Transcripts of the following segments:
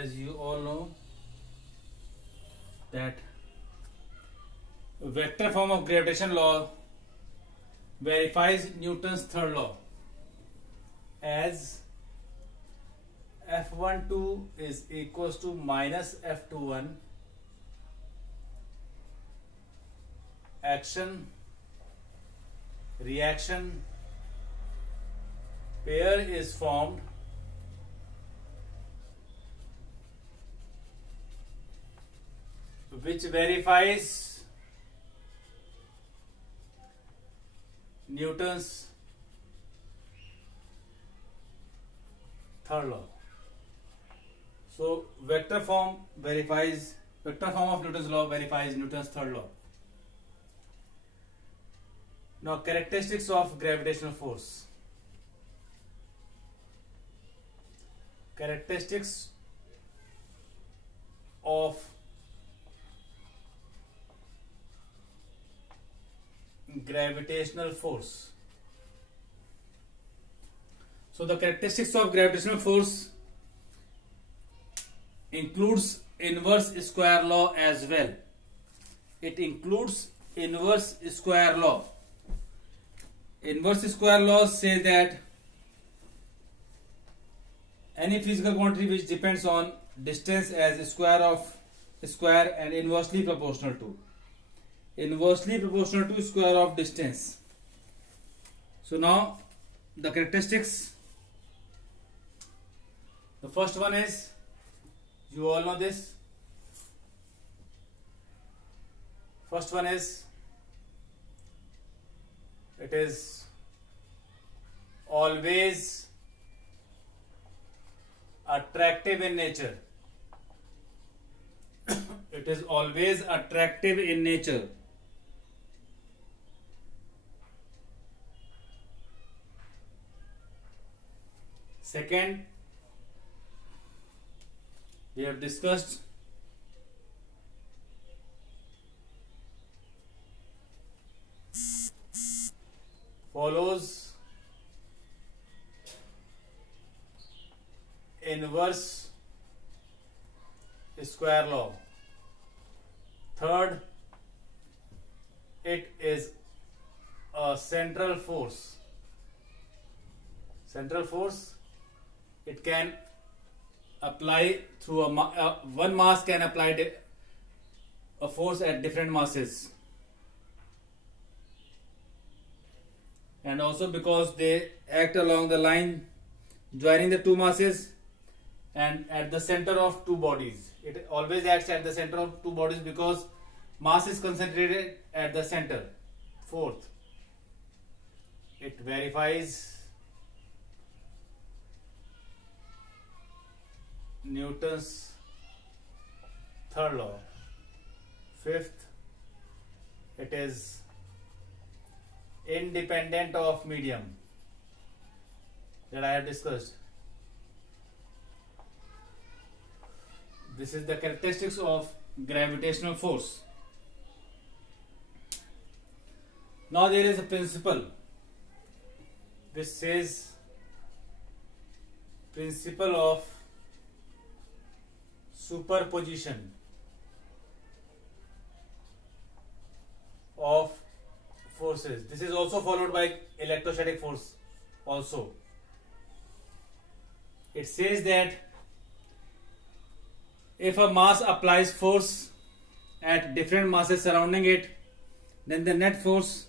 as you all know, that vector form of gravitation law verifies Newton's third law as F12 is equals to minus F21, action, reaction, pair is formed which verifies Newton's third law. So vector form of Newton's law verifies Newton's third law. Now characteristics of gravitational force. Characteristics of gravitational force. So the characteristics of gravitational force includes inverse square law as well. It includes inverse square law. Inverse square law says that any physical quantity which depends on distance as square of square and inversely proportional to square of distance. So now the characteristics, the first one is, you all know this, first one is, it is always attractive in nature. It is always attractive in nature. Second, we have discussed follows inverse square law. Third, it is a central force. Central force, it can apply through one mass can apply a force at different masses, and also because they act along the line joining the two masses and at the center of two bodies. It always acts at the center of two bodies because mass is concentrated at the center. Fourth, it verifies Newton's third law. Fifth, it is independent of medium that I have discussed. This is the characteristics of gravitational force. Now there is a principle which says principle of superposition of forces. This is also followed by electrostatic force also. It says that if a mass applies force at different masses surrounding it, then the net force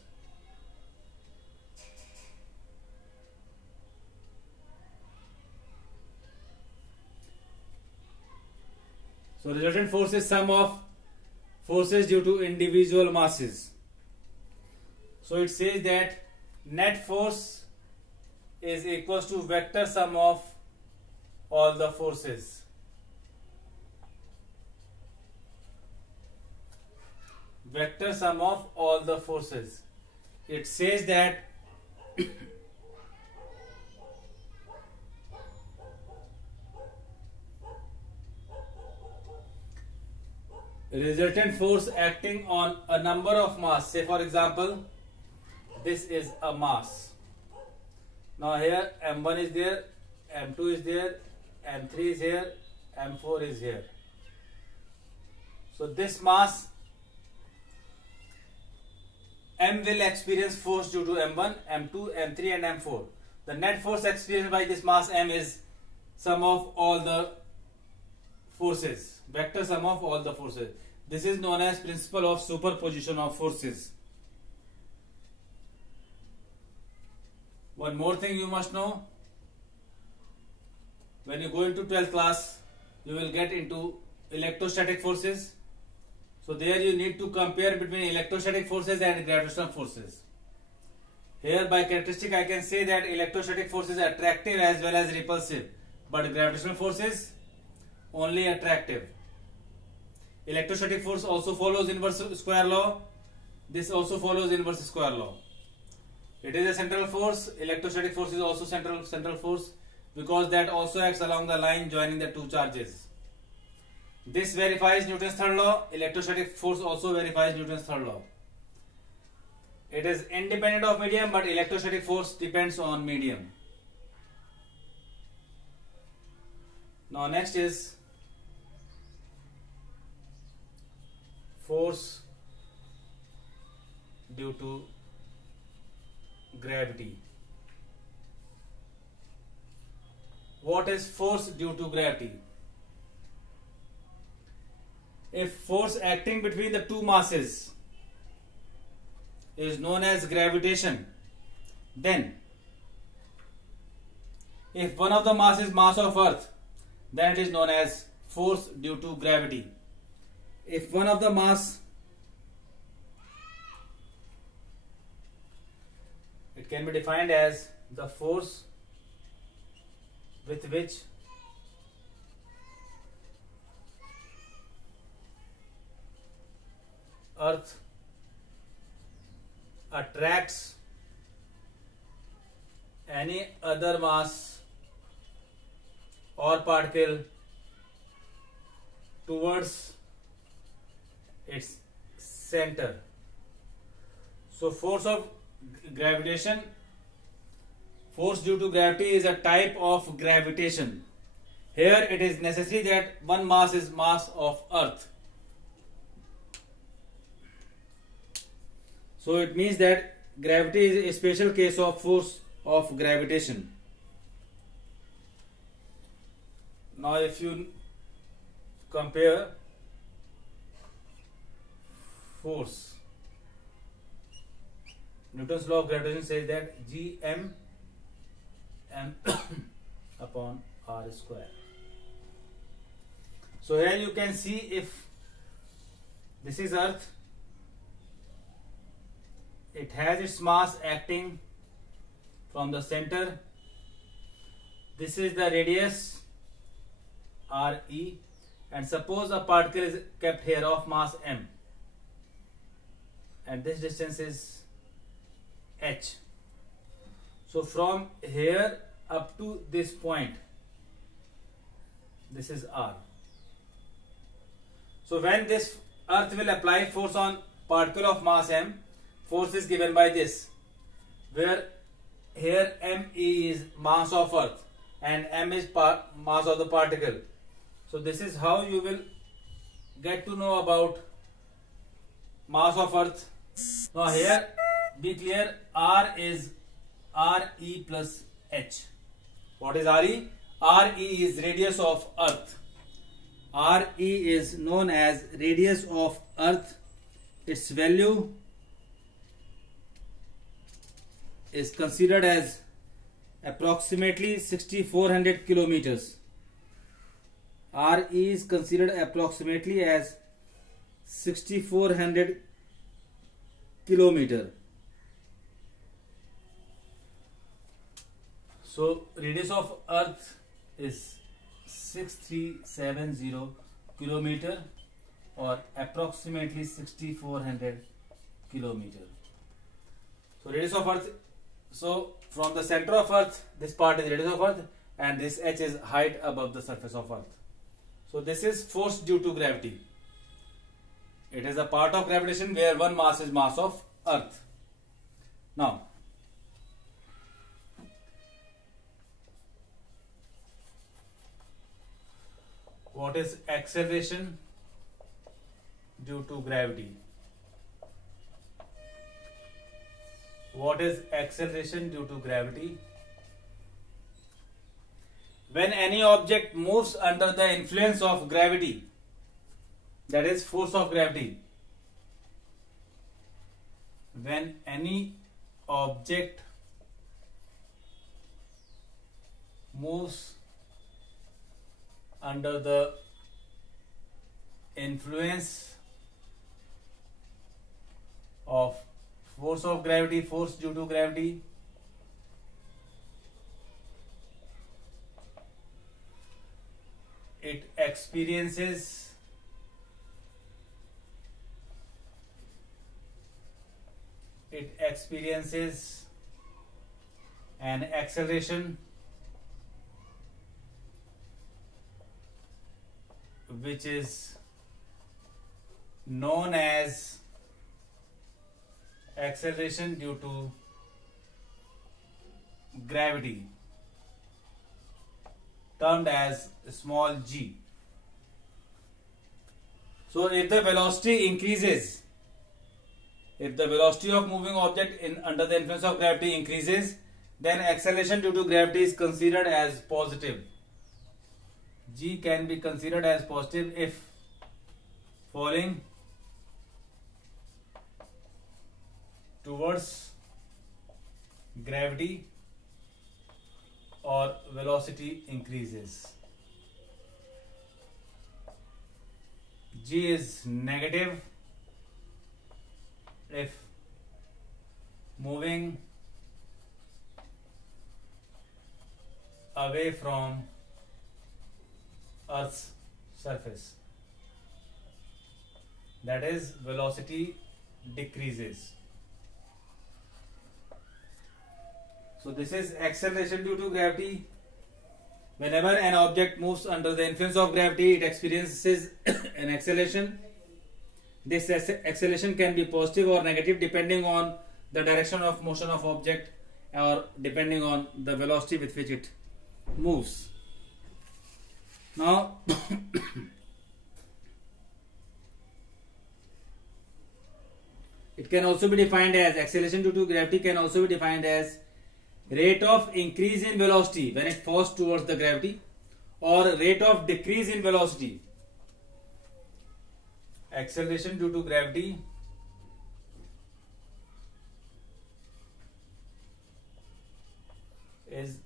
resultant force is sum of forces due to individual masses. So it says that net force is equals to vector sum of all the forces. Vector sum of all the forces. It says that resultant force acting on a number of mass, say for example this is a mass. Now here m1 is there, m2 is there, m3 is here, M4 is here. So this mass M will experience force due to M1, M2, M3 and M4. The net force experienced by this mass M is sum of all the forces, vector sum of all the forces. This is known as principle of superposition of forces. One more thing you must know, when you go into 12th class, you will get into electrostatic forces. So there you need to compare between electrostatic forces and gravitational forces. Here by characteristic I can say that electrostatic forces are attractive as well as repulsive, but gravitational forces only attractive. Electrostatic force also follows inverse square law. This also follows inverse square law. It is a central force. Electrostatic force is also central force, because that also acts along the line joining the two charges. This verifies Newton's third law. Electrostatic force also verifies Newton's third law. It is independent of medium, but electrostatic force depends on medium. Now next is force due to gravity. What is force due to gravity? If force acting between the two masses is known as gravitation, then if one of the mass is mass of earth, then it is known as force due to gravity. If one of the mass, it can be defined as the force with which earth attracts any other mass or particle towards its center. So force of gravitation, force due to gravity is a type of gravitation. Here it is necessary that one mass is mass of earth. So it means that gravity is a special case of force of gravitation. Now if you compare force, Newton's law of gravitation says that Gm m upon r square. So here you can see, if this is earth, it has its mass acting from the center. This is the radius Re, and suppose a particle is kept here of mass m, and this distance is h. So from here up to this point, this is r. So when this earth will apply force on particle of mass m, force is given by this, where here me is mass of earth and m is mass of the particle. So this is how you will get to know about mass of earth. Now here be clear, r is Re plus h. What is Re? Re is radius of earth. Re is known as radius of earth. Its value is considered as approximately 6400 kilometers. Re is considered approximately as 6400 kilometer. So radius of earth is 6370 kilometer, or approximately 6400 kilometer. So radius of earth, so from the center of earth, this part is radius of earth, and this h is height above the surface of earth. So this is force due to gravity. It is a part of gravitation where one mass is mass of earth. Now what is acceleration due to gravity? What is acceleration due to gravity? When any object moves under the influence of gravity, that is force of gravity. When any object moves under the influence of force of gravity, force due to gravity, it experiences an acceleration which is known as acceleration due to gravity, termed as small g. So if the velocity increases, if the velocity of moving object under the influence of gravity increases, then acceleration due to gravity is considered as positive. G can be considered as positive if falling towards gravity or velocity increases. G is negative if moving away from Earth's surface, that is velocity decreases. So this is acceleration due to gravity. Whenever an object moves under the influence of gravity, it experiences an acceleration. This acceleration can be positive or negative depending on the direction of motion of object or depending on the velocity with which it moves. Now it can also be defined as, acceleration due to gravity can also be defined as rate of increase in velocity when it falls towards the gravity, or rate of decrease in velocity. Acceleration due to gravity is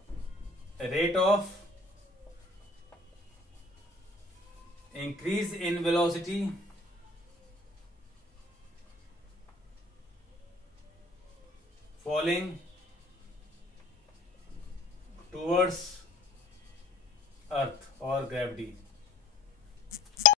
a rate of increase in velocity falling towards Earth or gravity.